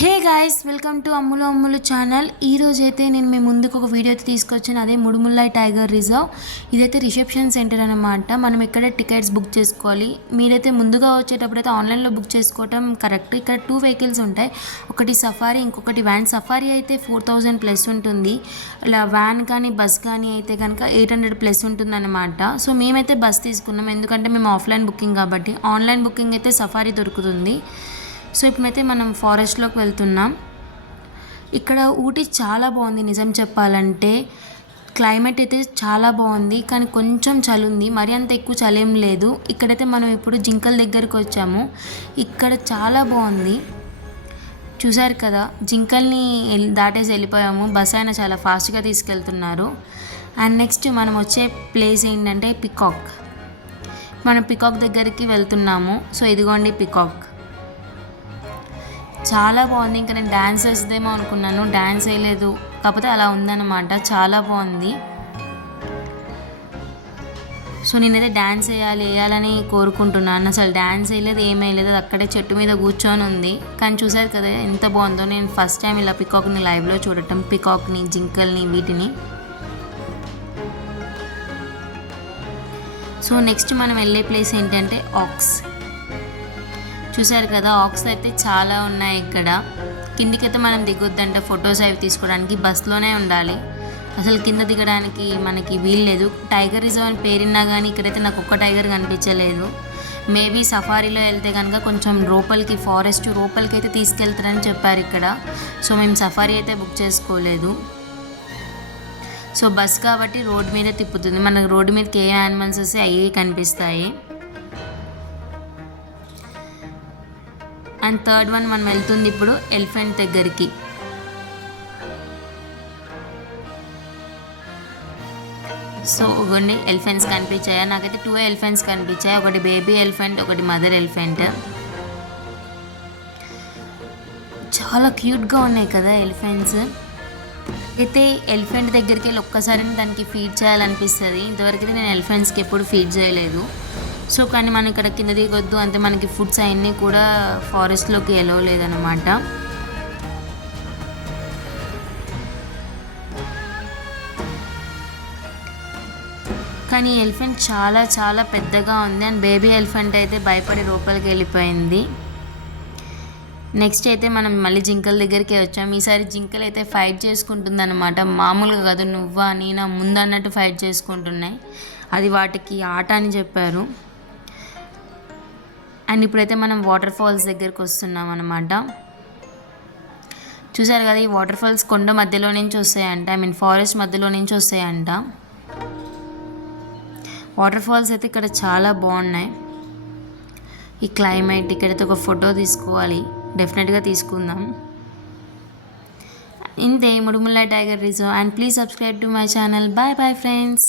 Hey guys, welcome to Ammulu Ammulu channel. ఈరోజు అయితే నేను మీ ముందుకు ఒక వీడియో అయితే తీసుకొచ్చాను. అదే ముడుముల్లై టైగర్ రిజర్వ్. ఇదైతే రిసెప్షన్ సెంటర్ అనమాట. మనం ఇక్కడ టికెట్స్ బుక్ చేసుకోవాలి. మీరైతే ముందుగా వచ్చేటప్పుడు అయితే ఆన్లైన్లో బుక్ చేసుకోవటం కరెక్ట్. ఇక్కడ 2 వెహికల్స్ ఉంటాయి, ఒకటి సఫారీ, ఇంకొకటి వ్యాన్. సఫారీ అయితే 4000 ప్లస్ ఉంటుంది. ఇలా వ్యాన్ కానీ బస్ కానీ అయితే కనుక 800 ప్లస్ ఉంటుంది అనమాట. సో మేమైతే బస్ తీసుకున్నాం, ఎందుకంటే మేము ఆఫ్లైన్ బుకింగ్ కాబట్టి. ఆన్లైన్ బుకింగ్ అయితే సఫారీ దొరుకుతుంది. సో ఇప్పుడైతే మనం ఫారెస్ట్లోకి వెళ్తున్నాం. ఇక్కడ ఊటీ చాలా బాగుంది, నిజం చెప్పాలంటే. క్లైమేట్ అయితే చాలా బాగుంది, కానీ కొంచెం చలి ఉంది, మరి అంత ఎక్కువ చలి ఏం లేదు. ఇక్కడైతే మనం ఇప్పుడు జింకల దగ్గరికి వచ్చాము. ఇక్కడ చాలా బాగుంది, చూసారు కదా. జింకల్ని దాటేసి వెళ్ళిపోయాము. బస్ అయినా చాలా ఫాస్ట్గా తీసుకెళ్తున్నారు. అండ్ నెక్స్ట్ మనం వచ్చే ప్లేస్ ఏంటంటే పికాక్. మనం పికాక్ దగ్గరికి వెళ్తున్నాము. సో ఇదిగోండి పికాక్, చాలా బాగుంది. ఇంకా నేను డ్యాన్స్ వేసేదేమో అనుకున్నాను, డ్యాన్స్ వేయలేదు, కాకపోతే అలా ఉందన్నమాట. చాలా బాగుంది. సో నేనైతే డ్యాన్స్ వేయాలని కోరుకుంటున్నాను. అసలు డ్యాన్స్ వేయలేదు, ఏం వేయలేదు, అది అక్కడే చెట్టు మీద కూర్చొని ఉంది. కానీ చూసారు కదా ఎంత బాగుందో. నేను ఫస్ట్ టైం ఇలా పికాక్ని లైవ్లో చూడటం, పికాక్ని, జింకల్ని, వీటిని. సో నెక్స్ట్ మనం వెళ్ళే ప్లేస్ ఏంటంటే ఆక్స్. చూసారు కదా, ఆక్స్ అయితే చాలా ఉన్నాయి ఇక్కడ. కిందికైతే మనం దిగొద్దంట, ఫొటోస్ అవి తీసుకోవడానికి బస్లోనే ఉండాలి. అసలు కింద దిగడానికి మనకి వీల్లేదు. టైగర్ రిజర్వ్ అని పేరున్నా కానీ ఇక్కడైతే నాకు ఒక్క టైగర్ కనిపించలేదు. మేబీ సఫారీలో వెళ్తే కనుక కొంచెం లోపలికి, ఫారెస్ట్ లోపలికి అయితే తీసుకెళ్తారని చెప్పారు ఇక్కడ. సో మేము సఫారీ అయితే బుక్ చేసుకోలేదు. సో బస్ కాబట్టి రోడ్డు మీదే తిప్పుతుంది. మనకు రోడ్డు మీదకి ఏ యానిమల్స్ వస్తే అవి కనిపిస్తాయి. అండ్ థర్డ్ వన్ మనం వెళ్తుంది ఇప్పుడు ఎలిఫెంట్ దగ్గరికి. సో ఇవ్వండి ఎలిఫెంట్స్ కనిపించాయా? నాకైతే 2 ఎలిఫెంట్స్ కనిపించాయి, ఒకటి బేబీ ఎలిఫెంట్, ఒకటి మదర్ ఎలిఫెంట్. చాలా క్యూట్గా ఉన్నాయి కదా ఎలిఫెంట్స్. అయితే ఎలిఫెంట్ దగ్గరికి వెళ్ళి ఒక్కసారి దానికి ఫీడ్ చేయాలనిపిస్తుంది. ఇంతవరకు నేను ఎలిఫెంట్స్కి ఎప్పుడు ఫీడ్ చేయలేదు. సో కానీ మనం ఇక్కడ కింద దిగొద్దు, అంతే. మనకి ఫుడ్స్ అవన్నీ కూడా ఫారెస్ట్లోకి ఎలో లేదనమాట. కానీ ఎలిఫెంట్ చాలా చాలా పెద్దగా ఉంది. అండ్ బేబీ ఎలిఫెంట్ అయితే భయపడి లోపలికి వెళ్ళిపోయింది. నెక్స్ట్ అయితే మనం మళ్ళీ జింకల దగ్గరికి వచ్చాం. ఈసారి జింకలు అయితే ఫైట్ చేసుకుంటుంది అనమాట. మామూలుగా కాదు, నువ్వా నేనా ముందు అన్నట్టు ఫైట్ చేసుకుంటున్నాయి. అది వాటికి ఆట అని చెప్పారు. అండ్ ఇప్పుడైతే మనం వాటర్ ఫాల్స్ దగ్గరికి వస్తున్నాం అనమాట. చూసారు కదా, ఈ వాటర్ ఫాల్స్ కొండ మధ్యలో నుంచి వస్తాయంట, ఫారెస్ట్ మధ్యలో నుంచి వస్తాయంట. వాటర్ ఫాల్స్ అయితే ఇక్కడ చాలా బాగున్నాయి. ఈ క్లైమేట్, ఇక్కడైతే ఒక ఫోటో తీసుకోవాలి, డెఫినెట్గా తీసుకుందాం. ఇంతే Mudumalai tiger reserve. And please subscribe to my channel. Bye bye friends.